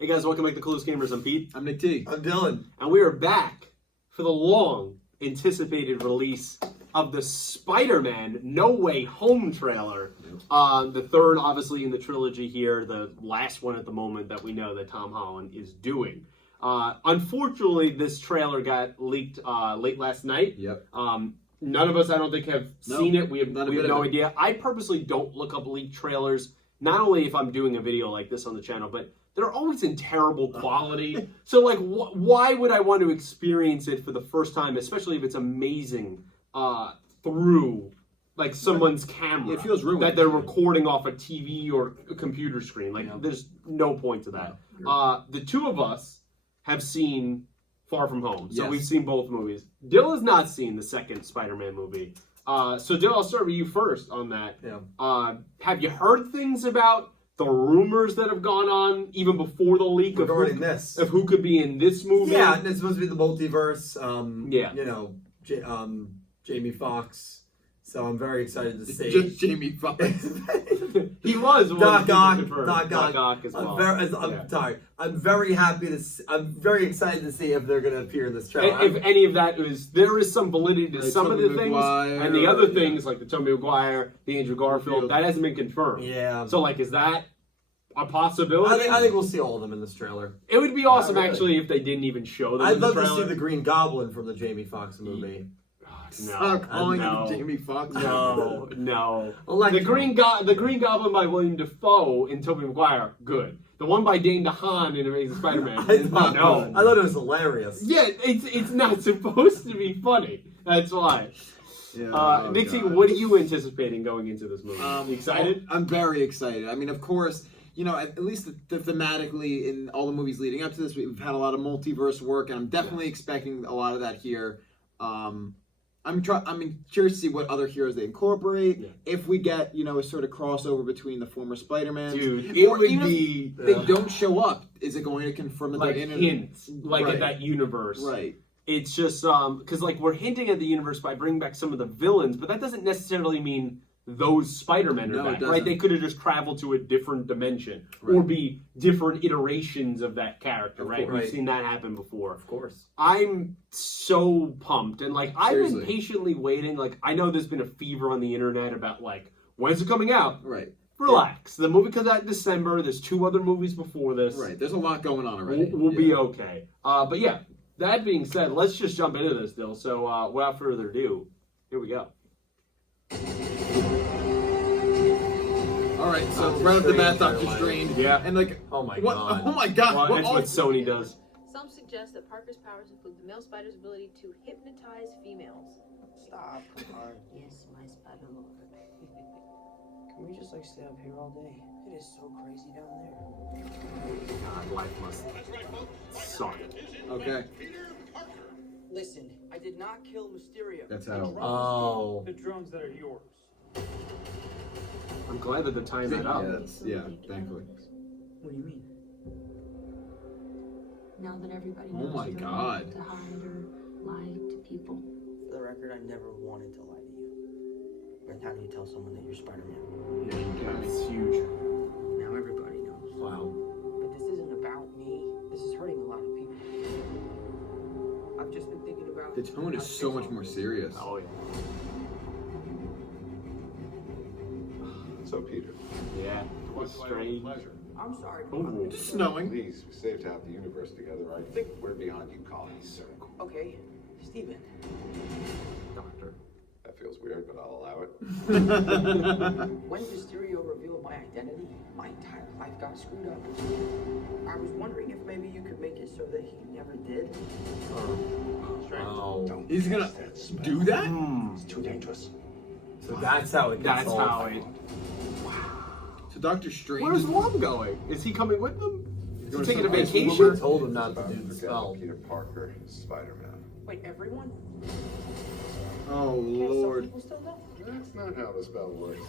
Hey guys, welcome back to Clueless Gamers. I'm Pete. I'm Nick T. I'm Dylan. And we are back for the long anticipated release of the Spider-Man No Way Home trailer. The third, obviously, in the trilogy here, the last one at the moment that we know that Tom Holland is doing. Unfortunately, this trailer got leaked late last night. Yep. None of us, I don't think, have seen it. We have no it. idea. I purposely don't look up leaked trailers, not only if I'm doing a video like this on the channel, but they're always in terrible quality. So, like, why would I want to experience it for the first time, especially if it's amazing through, like, someone's camera? It feels ruined. That they're recording off a TV or a computer screen. Like, there's no point to that. The two of us have seen Far From Home. So we've seen both movies. Dill has not seen the second Spider-Man movie. So, Dill, I'll start with you first on that. Yeah. Have you heard things about the rumors that have gone on even before the leak of who could be in this movie? Yeah, and it's supposed to be the multiverse. Yeah. You know, Jamie Foxxx. So I'm very excited to see. Just Jamie Foxx. He was Doc Ock as well. I'm sorry. I'm very happy to. I'm very excited to see if they're going to appear in this trailer. If any of that there is some validity to some of the things, and the other things like the Tobey Maguire, the Andrew Garfield, that hasn't been confirmed. Yeah. So like, is that a possibility? I think we'll see all of them in this trailer. It would be awesome actually if they didn't even show them. I'd love to see the Green Goblin from the Jamie Foxx movie. Stop calling him Jamie Foxx. No. The Green Goblin by William Dafoe and Tobey Maguire, good. The one by Dane DeHaan in Amazing Spider-Man, I thought it was hilarious. Yeah, it's not supposed to be funny. That's why. Yeah, Nixie, what are you anticipating going into this movie? You excited? I'm very excited. I mean, of course, you know, at least thematically in all the movies leading up to this, we've had a lot of multiverse work, and I'm definitely expecting a lot of that here. I'm curious to see what other heroes they incorporate. Yeah. If we get, you know, a sort of crossover between the former Spider-Man, dude, it would be. If they don't show up, is it going to confirm that like they're in hints, like at that universe? Right. It's just because like we're hinting at the universe by bringing back some of the villains, but that doesn't necessarily mean those Spider-Men are back, right? They could have just traveled to a different dimension or be different iterations of that character, right? We've seen that happen before. Of course. I'm so pumped. And, like, I've been patiently waiting. Like, I know there's been a fever on the internet about, like, when's it coming out? Right. Relax. The movie comes out in December. There's 2 other movies before this. Right. There's a lot going on already. We'll be okay. But, yeah, that being said, let's just jump into this, Dill. So, without further ado, here we go. All right, so right off the bat, Doctor Strange. Yeah. And like, oh my god. Well, that's what Sony does. Some suggest that Parker's powers include the male spider's ability to hypnotize females. Stop, come on. Yes, my spider lord. Can we just like stay up here all day? It is so crazy down there. God, life must suck. Okay. Listen, I did not kill Mysterio. That's how. Oh. The drones that are yours. I'm glad that they're tying that up. Yeah, thankfully. What do you mean? Now that everybody Oh knows my you don't God. have to hide or lie to people. For the record, I never wanted to lie to you. But how do you tell someone that you're Spider-Man? Yeah, it's huge. Now everybody knows. Wow. But this isn't about me. This is hurting a lot of people. I've just been thinking about... The tone is so much more serious. Oh, yeah. So, Peter. Yeah. What's strange? I'm sorry. Ooh. It's snowing. Please, we saved half the universe together. I think we're beyond you calling me sir. Okay, Steven. Doctor. That feels weird, but I'll allow it. When Mysterio revealed my identity, my entire life got screwed up. I was wondering if maybe you could make it so that he never did. Oh. He's gonna do that? It's too dangerous. So that's how it gets That's how it. So Doctor Strange. Where's Mom going? Is he coming with them? Is he taking a We vacation? told him not to do the spell. Peter Parker, Spider-Man. Wait, everyone? Oh Can't some Lord. people still know? That's not how the spell works.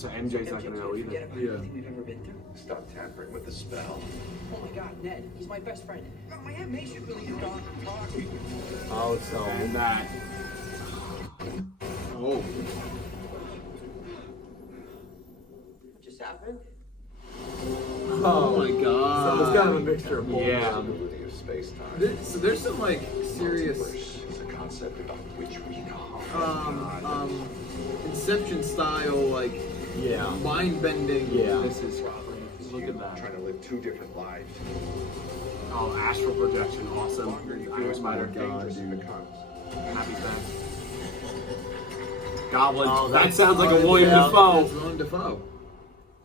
So MJ's not MJ gonna know can't either. forget about everything we've ever been through. Stop tampering with the spell. Oh my God, Ned, he's my best friend. My Aunt May should really have gone and talked. Oh, so. And that. Oh. What just happened? Oh my God. Someone's got kind of a mixture of both. Yeah. Ability of space-time. So there's some like serious Multiverse is a concept about which we know. Inception style like Yeah. mind bending. Yeah. This is crazy. Look at that. Trying to live two different lives. Oh, astral projection, awesome. Iron Spider, Dangerous it becomes. happy fans. Goblin. Oh, that that's- sounds like oh, a William yeah. Dafoe. That's Willem Dafoe.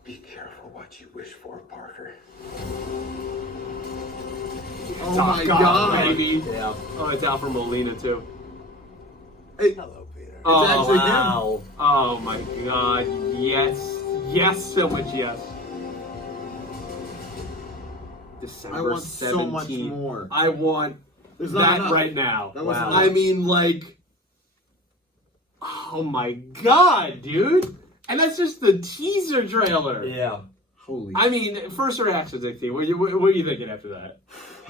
Be careful what you wish for, Parker. Oh Top my Gun, god. baby. Yeah. Oh, it's Alfred Molina too. Hello, Peter. Oh, actually him. Wow. oh my god, yes. Yes, so much yes. December I want 17th. so much more. I want There's not that enough. right now. That wasn't Wow. I enough. mean, like, oh my god, dude. And that's just the teaser trailer. Yeah. Holy I mean, first reactions, I think. What are you thinking after that?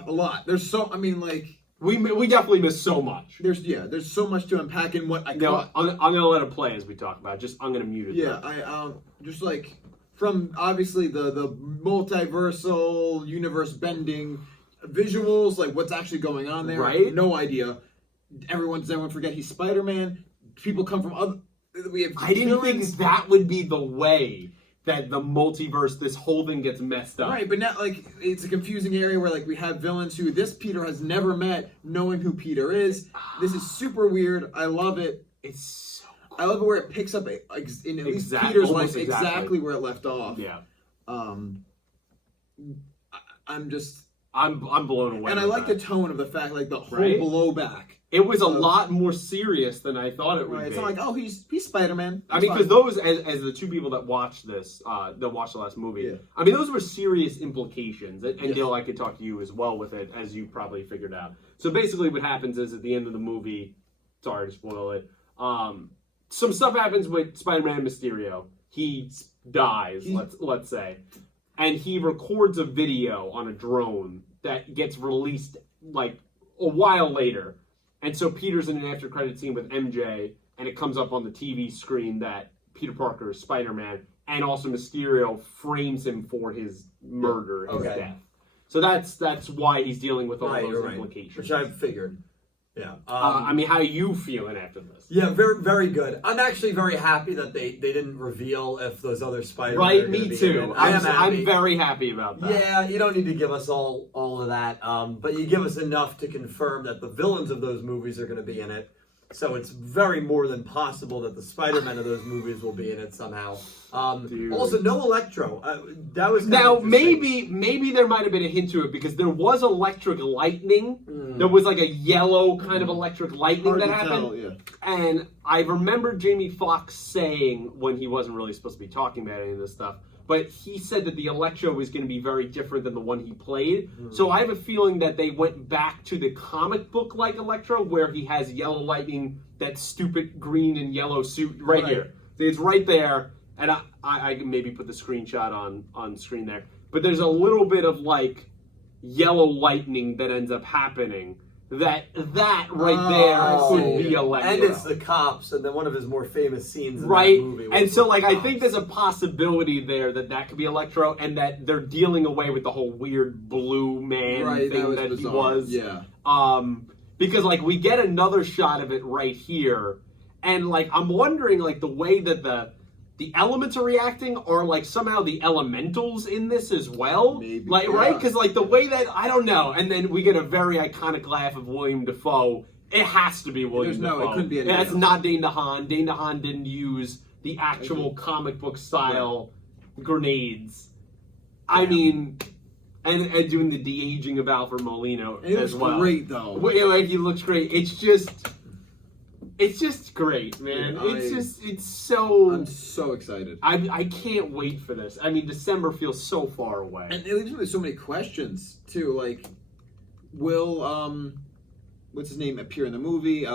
a lot. There's so I mean like We definitely missed so much. there's so much to unpack in what I No, caught. I'm gonna let it play as we talk about it. I'm gonna mute it. Yeah, I just like from obviously the multiversal universe bending visuals, like what's actually going on there. Right? No idea. Does everyone forget he's Spider-Man? People come from other. We have. I didn't think villains. that would be the way that the multiverse, this whole thing gets messed up. Right, but now like it's a confusing area where like we have villains who this Peter has never met, knowing who Peter is. This is super weird. I love it. It's so I love it where it picks up in at least Exact- Peter's almost life exactly. exactly where it left off. yeah. I'm just I'm blown away. and I with like that. the tone of the fact like the whole Right? blowback. It was a lot more serious than I thought it would Right, be. it's not like oh he's Spider-Man. I That's mean, because fine. those, as the two people that watched this, that watched the last movie, Yeah. I mean, those were serious implications. And Yes. Gil, I could talk to you as well with it, as you probably figured out. So basically, what happens is at the end of the movie, sorry to spoil it, some stuff happens with Spider-Man and Mysterio. He dies, let's say, and he records a video on a drone that gets released like a while later. And so Peter's in an after-credit scene with MJ, and it comes up on the TV screen that Peter Parker is Spider-Man, and also Mysterio frames him for his murder, his Okay. death. So that's why he's dealing with all Right, those you're right. implications. Which I figured. Yeah. I mean, how are you feeling after this? Yeah, very, very good. I'm actually very happy that they didn't reveal if those other Spider-Man are Right, gonna me be too. in it. I am happy. I'm very happy about that. Yeah, you don't need to give us all of that, but you give us enough to confirm that the villains of those movies are going to be in it. So it's very more than possible that the Spider-Man of those movies will be in it somehow. Dude. Also, no Electro. That was kind Now of interesting. maybe there might have been a hint to it because there was electric lightning. Mm. There was like a yellow kind of electric lightning Hard that to happened. tell, yeah. And I remember Jamie Foxx saying when he wasn't really supposed to be talking about any of this stuff, but he said that the Electro was going to be very different than the one he played. So I have a feeling that they went back to the comic book like Electro, where he has yellow lightning, that stupid green and yellow suit right here. See, it's right there, and I can maybe put the screenshot on screen there. But there's a little bit of like yellow lightning that ends up happening. That right there could be Electro. And it's the cops, and then one of his more famous scenes in Right, that movie. and was so with like the I cops. think there's a possibility there that could be Electro, and that they're dealing away with the whole weird blue man Right, thing that he bizarre. was. Yeah. Because like we get another shot of it right here, and like I'm wondering like the way that the elements are reacting are like somehow the elementals in this as well. Maybe, Like yeah. right, because like the way that I don't know, and then we get a very iconic laugh of William Dafoe. It has to be William There's Dafoe. it couldn't be anyone That's else. not Dane DeHaan. Dane DeHaan didn't use the actual comic book style grenades. I mean, and doing the de-aging of Alfred Molina It as looks well. great though. Like he looks great. It's just great, man. Yeah, It's so. I'm so excited. I can't wait for this. I mean, December feels so far away. And it leaves me with so many questions too. Like, will what's his name appear in the movie?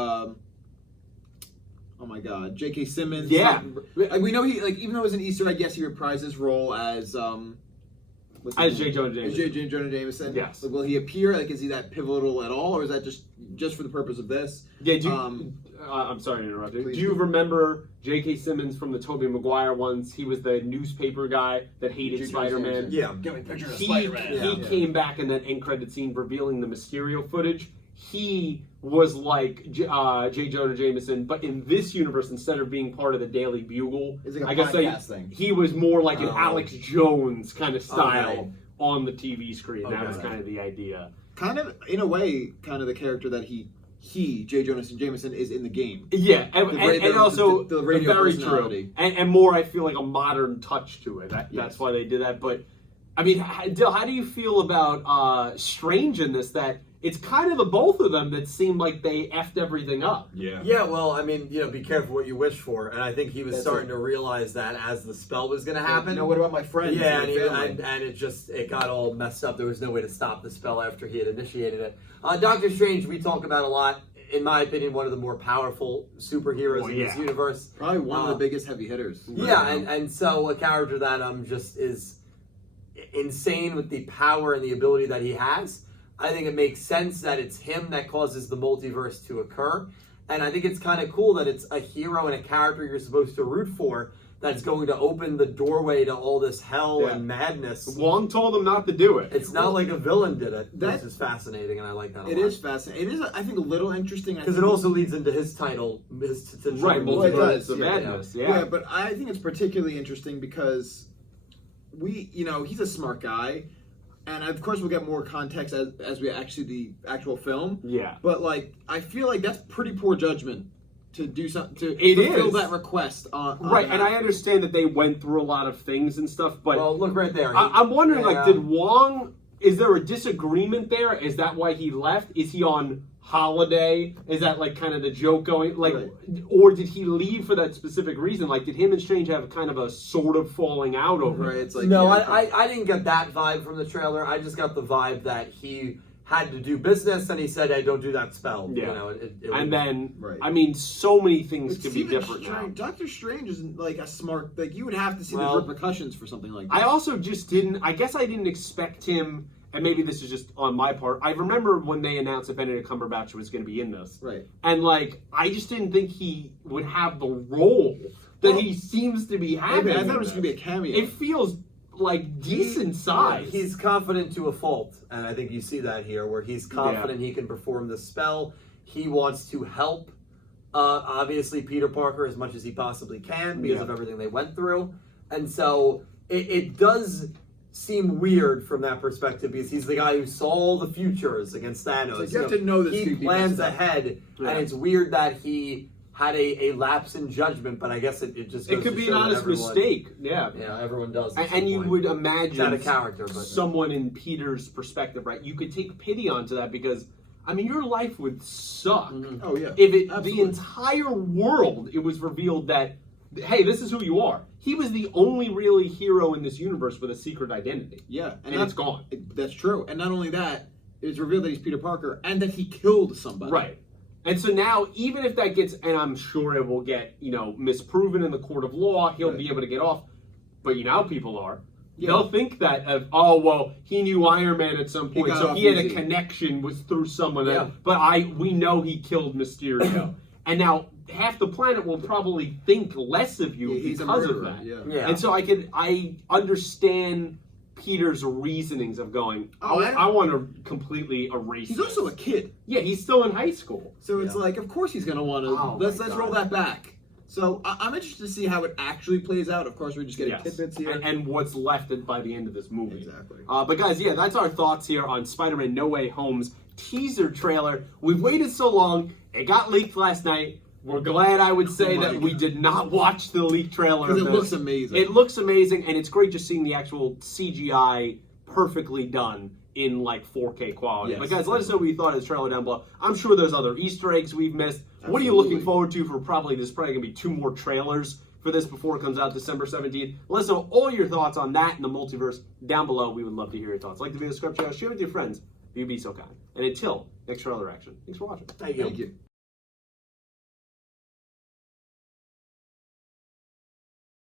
Oh my God, J.K. Simmons. Yeah. Like we know he even though it was an Easter egg, yes, he reprised his role as As J. Jonah As Jameson. J. Jonah Jameson. Yes. Like, will he appear? Like, is he that pivotal at all, or is that just for the purpose of this? Yeah, I'm sorry to interrupt you. Please Do you do. remember J.K. Simmons from the Tobey Maguire ones? He was the newspaper guy that hated J. Jonah Spider-Man. Jameson. Yeah. Give me a picture of He Spider-Man. came back in that end credit scene revealing the Mysterio footage. He was like J. Jonah Jameson, but in this universe, instead of being part of the Daily Bugle, It's like a I guess podcast thing. he was more like an Oh. Alex Jones kind of style Okay. on the TV screen. That Okay. was kind of the idea. Kind of, in a way, kind of the character that he J. Jonah Jameson, is in the game. Yeah, and also the radio very personality. true, and more. I feel like a modern touch to it. That's why they did that. But I mean, Dill, how do you feel about Strange in this? That it's kind of the both of them that seem like they effed everything up. Yeah. Yeah, well, I mean, be careful what you wish for, and I think he was That's starting it. to realize that as the spell was going to happen. You know, what about my friends? Yeah, and and, my family? and it got all messed up. There was no way to stop the spell after he had initiated it. Doctor Strange, we talk about a lot. In my opinion, one of the more powerful superheroes in this universe. Probably one of the biggest heavy hitters. Yeah, and so a character that just is insane with the power and the ability that he has. I think it makes sense that it's him that causes the multiverse to occur. And I think it's kind of cool that it's a hero and a character you're supposed to root for that's going to open the doorway to all this hell and madness. Wong told him not to do it. It's not like a villain did it. That- This is fascinating, and I like that a lot. It is fascinating. It is, I think, a little interesting. Because it also leads into his title, his Right, Well, it multiverse does, of yeah, madness. Yeah, but I think it's particularly interesting because he's a smart guy, and of course we'll get more context as we the actual film. Yeah. But like, I feel like that's pretty poor judgment to do something to It fulfill is. that request on Right, and that. I understand that they went through a lot of things and stuff, but Well, look right there. I'm wondering, Yeah. like, did Wong? Is there a disagreement there? Is that why he left? Is he on holiday? Is that like kind of the joke going? Like, Right. or did he leave for that specific reason? Like, did him and Strange have kind of a sort of falling out over Right, it? it's like No, yeah, I didn't get that vibe from the trailer. I just got the vibe that he had to do business, and he said, "Hey, don't do that spell." Yeah. You know, it And then, Right. I mean, so many things But could be Stephen different now. Strange, Doctor Strange isn't like a smart. Like, you would have to see Well, the repercussions for something like that. I also just didn't. I guess I didn't expect him. And maybe this is just on my part. I remember when they announced that Benedict Cumberbatch was going to be in this. Right. And, like, I just didn't think he would have the role that Well, he seems to be having. I thought it was in going to be a this. cameo. It feels, like, decent size. He's confident to a fault, and I think you see that here, where he's confident he can perform the spell. He wants to help, obviously, Peter Parker as much as he possibly can because of everything they went through. And so it does seem weird from that perspective because he's the guy who saw the futures against Thanos. Like, you have to know this He could be plans messed up. ahead, Yeah. and it's weird that he had a lapse in judgment, but I guess it just goes It could to be show an that honest everyone- mistake. Yeah. Yeah, everyone does. at some And you point. would It's imagine not a character, but someone in Peter's perspective, right? You could take pity onto that because, I mean, your life would suck. Oh yeah. If the Absolutely. entire world, it was revealed that, hey, this is who you are. He was the only really hero in this universe with a secret identity. Yeah, And it's gone. That's true. And not only that, it's revealed that he's Peter Parker and that he killed somebody. Right. And so now, even if that gets, and I'm sure it will get, misproven in the court of law, he'll be able to get off. But you know how people are. Yeah. They'll think that of, oh, well, he knew Iron Man at some point, got so off he had a easy. connection through someone. Yeah. But we know he killed Mysterio. And now half the planet will probably think less of you He's a because of murderer. that. Yeah. Yeah. And so I understand Peter's reasonings of going, Oh, I want to completely erase He's this. also a kid, Yeah, he's still in high school. so it's like, of course he's gonna want to. Oh, let's my roll God. that back. So I'm interested to see how it actually plays out. Of course, we're just getting Yes. tidbits here. And what's left by the end of this movie. Exactly. But guys, yeah, that's our thoughts here on Spider-Man No Way Home's teaser trailer. We've waited so long. It got leaked last night. We're glad, I would say, Oh my that we God. did not watch the leaked trailer. Because of it this. looks amazing. It looks amazing, and it's great just seeing the actual CGI perfectly done in like 4K quality. Yes. But guys, let us know what you thought of this trailer down below. I'm sure there's other Easter eggs we've missed. What are you looking Absolutely. forward to for there's probably going to be 2 more trailers for this before it comes out December 17th. Let us know all your thoughts on that and the multiverse down below. We would love to hear your thoughts. Like the video, subscribe, share with your friends. If you'd be so kind. And until next trailer action, thanks for watching. Thank you. Thank you.